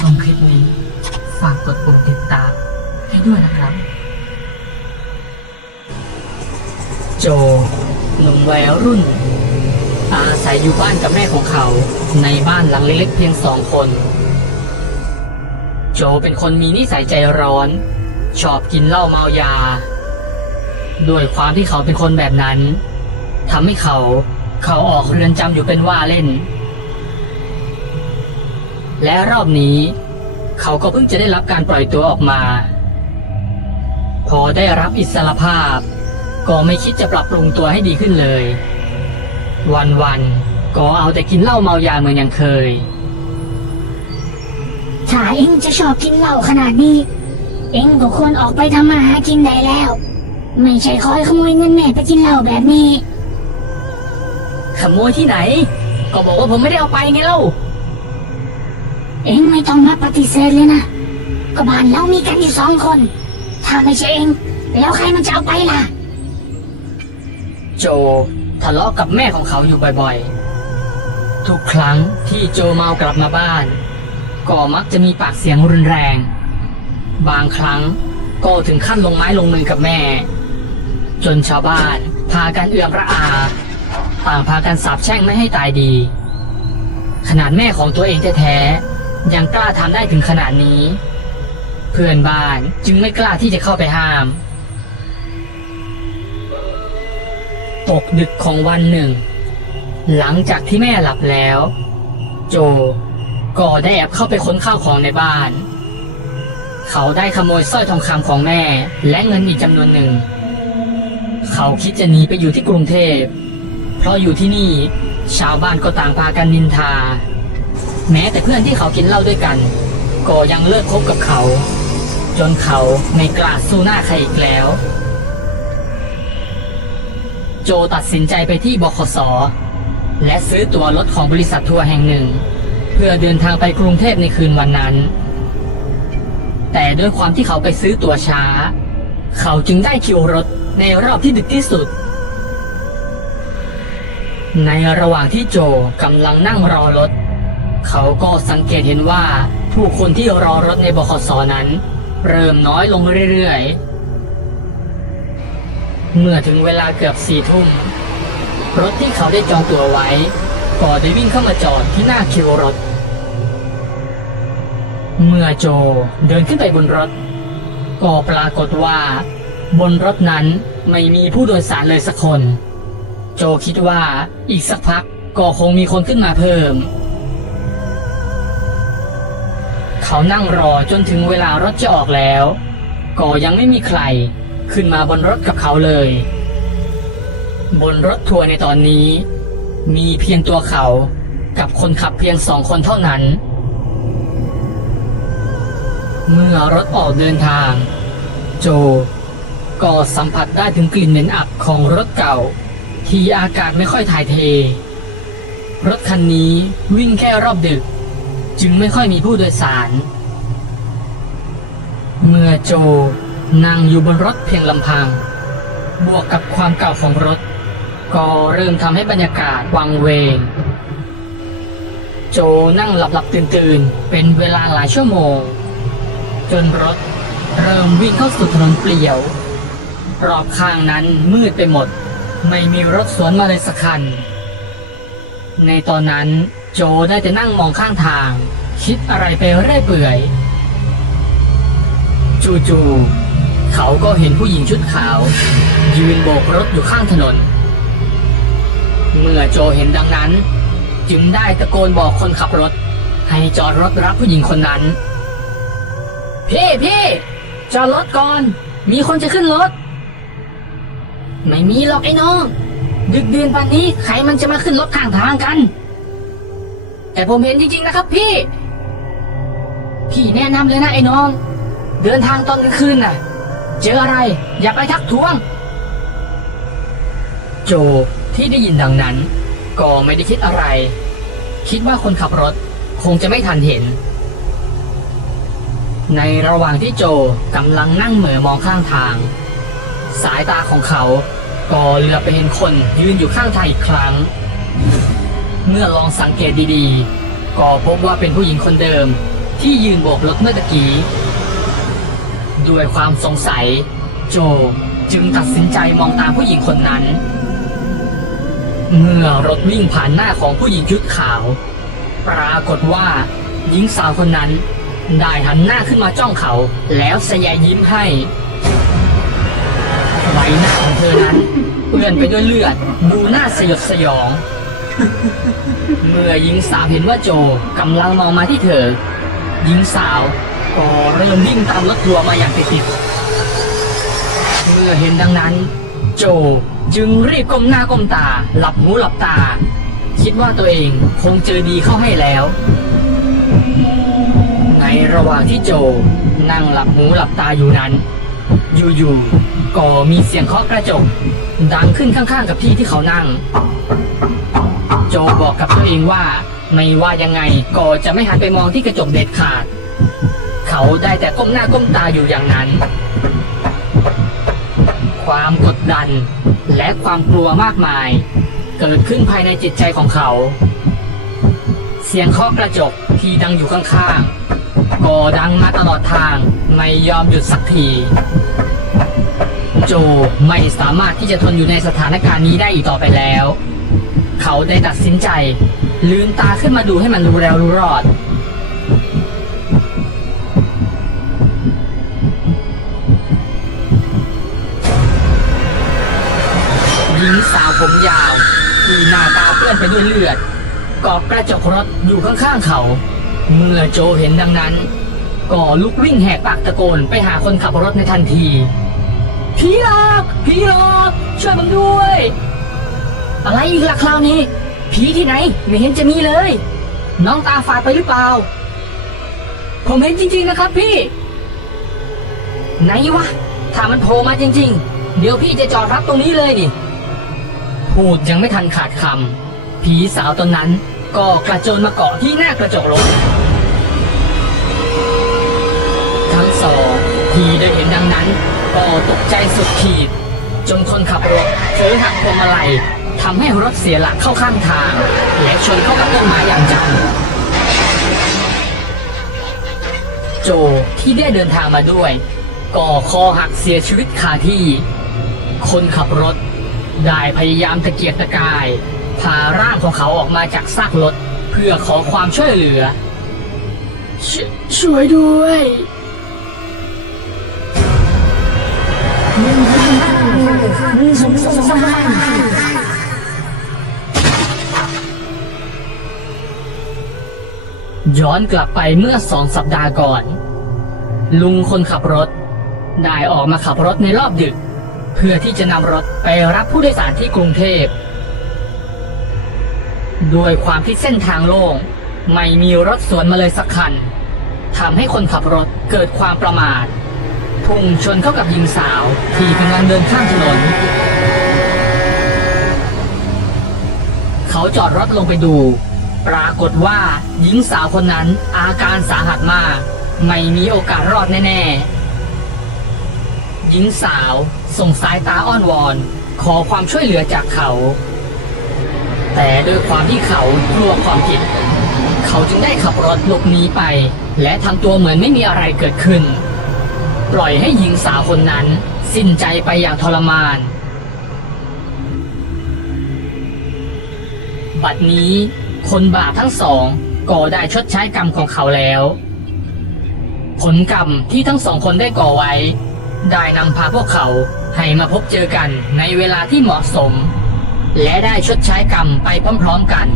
ชมคลิปนี้ ฝากกดปุ่มติดตามให้ด้วยนะครับ โจหนุ่มวัยรุ่น อาศัยอยู่บ้านกับแม่ของเขา ในบ้านหลังเล็กๆเพียงสองคน โจเป็นคนมีนิสัยใจร้อน ชอบกินเหล้าเมายา ด้วยความที่เขาเป็นคนแบบนั้นทำให้เขา เขาออกเรือนจำอยู่เป็นว่าเล่น และรอบนี้ เขาก็เพิ่งจะได้รับการปล่อยตัวออกมา พอได้รับอิสรภาพ ก็ไม่คิดจะปรับปรุงตัวให้ดีขึ้นเลย วันๆก็เอาแต่กินเหล้าเมายาเหมือนอย่างเคยถ้าเองจะชอบกินเหล้าขนาดนี้ เองก็ควรออกไปทำมาหากินได้แล้ว ไม่ใช่คอยขโมยเงินแม่ไปกินเหล้าแบบนี้ ขโมยที่ไหน ก็บอกว่าผมไม่ได้เอาไปไงเล่า เองไม่ต้องมาปฏิเสธเลยนะ ก็บ้านเรามีกันอยู่สองคน ถ้าไม่ใช่เอง แล้วใครมันจะเอาไปล่ะ โจทะเลาะกับแม่ของเขาอยู่บ่อยๆ ทุกครั้งที่โจเมากลับมาบ้าน ก็มักจะมีปากเสียงรุนแรง บางครั้งก็ถึงขั้นลงไม้ลงมือกับแม่ จนชาวบ้านพากันเอื้อมระอา ต่างพากันสาบแช่งไม่ให้ตายดี ขนาดแม่ของตัวเองแท้ๆ ยังกล้าทำได้ถึงขนาดนี้ เพื่อนบ้านจึงไม่กล้าที่จะเข้าไปห้าม ตกดึกของวันหนึ่ง หลังจากที่แม่หลับแล้ว โจก็ได้แอบเข้าไปค้นข้าวของในบ้าน เขาได้ขโมยสร้อยทองคำของแม่และเงินอีกจำนวนหนึ่ง เขาคิดจะหนีไปอยู่ที่กรุงเทพ เพราะอยู่ที่นี่ ชาวบ้านก็ต่างพากันนินทา แม้แต่เพื่อนที่เขากินเหล้าด้วยกัน ก็ยังเลิกคบกับเขา จนเขาไม่กล้าสู้หน้าใครอีกแล้ว โจตัดสินใจไปที่บขส และซื้อตั๋วรถของบริษัททัวร์แห่งหนึ่ง เพื่อเดินทางไปกรุงเทพในคืนวันนั้น แต่ด้วยความที่เขาไปซื้อตั๋วช้า เขาจึงได้คิวรถในรอบที่ดึกที่สุดในระหว่างที่โจกำลังนั่งรอรถ เขาก็สังเกตเห็นว่าผู้คนที่รอรถในบขสนั้น เริ่มน้อยลงเรื่อยๆ เมื่อถึงเวลาเกือบสี่ทุ่ม รถที่เขาได้จองตัวไว้ ก็ได้วิ่งเข้ามาจอดที่หน้าคิวรถ เมื่อโจเดินขึ้นไปบนรถ ก็ปรากฏว่า บนรถนั้นไม่มีผู้โดยสารเลยสักคน โจคิดว่าอีกสักพักก็คงมีคนขึ้นมาเพิ่ม เขานั่งรอจนถึงเวลารถจะออกแล้ว ก็ยังไม่มีใครขึ้นมาบนรถกับเขาเลย บนรถทัวร์ในตอนนี้ มีเพียงตัวเขากับคนขับเพียงสองคนเท่านั้น เมื่อรถออกเดินทาง โจก็สัมผัสได้ถึงกลิ่นเหม็นอับของรถเก่า ที่อากาศไม่ค่อยถ่ายเท รถคันนี้วิ่งแค่รอบดึก จึงไม่ค่อยมีผู้โดยสาร เมื่อโจนั่งอยู่บนรถเพียงลำพัง บวกกับความเก่าของรถ ก็เริ่มทำให้บรรยากาศวังเวง โจนั่งหลับหลับตื่นตื่นเป็นเวลาหลายชั่วโมง จนรถเริ่มวิ่งเข้าสู่ถนนเปลี่ยว รอบข้างนั้นมืดไปหมด ไม่มีรถสวนมาเลยสักคัน ในตอนนั้น โจได้แต่นั่งมองข้างทาง คิดอะไรไปเรื่อยเปื่อย จู่ๆเขาก็เห็นผู้หญิงชุดขาว ยืนโบกรถอยู่ข้างถนน เมื่อโจเห็นดังนั้น จึงได้ตะโกนบอกคนขับรถ ให้จอดรถรับผู้หญิงคนนั้น พี่พี่จอดรถก่อน มีคนจะขึ้นรถ ไม่มีหรอกไอ้น้อง ดึกเดือนปันนี้ใครมันจะมาขึ้นรถข้างทางกัน แต่ผมเห็นจริงๆนะครับพี่ พี่แนะนำเลยนะไอ้น้อง เดินทางตอนกลางคืนน่ะ เจออะไรอย่าไปทักท้วง โจที่ได้ยินดังนั้น ก็ไม่ได้คิดอะไร คิดว่าคนขับรถคงจะไม่ทันเห็น ในระหว่างที่โจกำลังนั่งเหม่อมองข้างทาง สายตาของเขาก็เหลือไปเห็นคนยืนอยู่ข้างทางอีกครั้ง เมื่อลองสังเกตดีๆ ก็พบว่าเป็นผู้หญิงคนเดิมที่ยืนโบกรถเมื่อตะกี้ ด้วยความสงสัย โจจึงตัดสินใจมองตามผู้หญิงคนนั้น เมื่อรถวิ่งผ่านหน้าของผู้หญิงชุดขาว ปรากฏว่า หญิงสาวคนนั้น ได้หันหน้าขึ้นมาจ้องเขา แล้วสยายยิ้มให้ใบหน้าของเธอนั้นเปื้อนไปด้วยเลือด ดูหน้าสยดสยอง เมื่อหญิงสาวเห็นว่าโจกำลังมองมาที่เธอ หญิงสาวก็เริ่มวิ่งตามรถทัวร์มาอย่างติดๆเมื่อเห็นดังนั้น โจจึงรีบก้มหน้าก้มตา หลับหูหลับตา คิดว่าตัวเองคงเจอดีเข้าให้แล้ว ในระหว่างที่โจนั่งหลับหูหลับตาอยู่นั้น อยู่ๆ ก็มีเสียงเคาะกระจก ดังขึ้นข้างๆกับที่ที่เขานั่ง โจบอกกับตัวเองว่า ไม่ว่ายังไงก็จะไม่หันไปมองที่กระจกเด็ดขาด เขาได้แต่ก้มหน้าก้มตาอยู่อย่างนั้น ความกดดันและความกลัวมากมาย เกิดขึ้นภายในจิตใจของเขา เสียงเคาะกระจกที่ดังอยู่ข้างๆก็ดังมาตลอดทางไม่ยอมหยุดสักที โจไม่สามารถที่จะทนอยู่ในสถานการณ์นี้ได้อีกต่อไปแล้ว เขาได้ตัดสินใจ ลืมตาขึ้นมาดูให้มันรู้แล้วรู้รอด หญิงสาวผมยาวที่หน้าตาเปื้อนไปด้วยเลือดกอบกระจกรถอยู่ข้างๆเขา เมื่อโจเห็นดังนั้น ก็ลุกวิ่งแหกปากตะโกนไปหาคนขับรถในทันที ผีหลอกผีหลอกช่วยผมด้วย อะไรอีกล่ะคราวนี้ ผีที่ไหน ไม่เห็นจะมีเลย น้องตาฝาดไปหรือเปล่า ผมเห็นจริง ๆนะครับพี่ ไหนวะ ถ้ามันโผล่มาจริง ๆ เดี๋ยวพี่จะจอดรับตรงนี้เลยนี่ พูดยังไม่ทันขาดคำผีสาวตนนั้นก็กระโจนมาเกาะที่หน้ากระจกรถ ที่ได้เห็นดังนั้น ก็ตกใจสุดขีด จนคนขับรถเผลอหักพวงมาลัยทำให้รถเสียหลักเข้าข้างทาง และชนเข้ากับต้นไม้อย่างจัง โจที่ได้เดินทางมาด้วยก็คอหักเสียชีวิตคาที่ คนขับรถได้พยายามตะเกียกตะกายพาร่างของเขาออกมาจากซากรถเพื่อขอความช่วยเหลือชช่วยด้วย ย้อนกลับไปเมื่อสองสัปดาห์ก่อน ลุงคนขับรถ ได้ออกมาขับรถในรอบดึก เพื่อที่จะนำรถไปรับผู้โดยสารที่กรุงเทพด้วยความที่เส้นทางโล่งไม่มีรถสวนมาเลยสักคันทำให้คนขับรถเกิดความประมาท พุ่งชนเข้ากับหญิงสาวที่กำลังเดินข้ามถนน เขาจอดรถลงไปดู ปรากฏว่าหญิงสาวคนนั้นอาการสาหัสมาก ไม่มีโอกาสรอดแน่ๆ หญิงสาวส่งสายตาอ้อนวอน ขอความช่วยเหลือจากเขา แต่ด้วยความที่เขากลัวความผิด เขาจึงได้ขับรถหลบหนีไป และทำตัวเหมือนไม่มีอะไรเกิดขึ้น ปล่อยให้หญิงสาวคนนั้น สิ้นใจไปอย่างทรมาน บัดนี้คนบาปทั้งสองก็ได้ชดใช้กรรมของเขาแล้ว ผลกรรมที่ทั้งสองคนได้ก่อไว้ ได้นำพาพวกเขาให้มาพบเจอกันในเวลาที่เหมาะสม และได้ชดใช้กรรมไปพร้อมๆกัน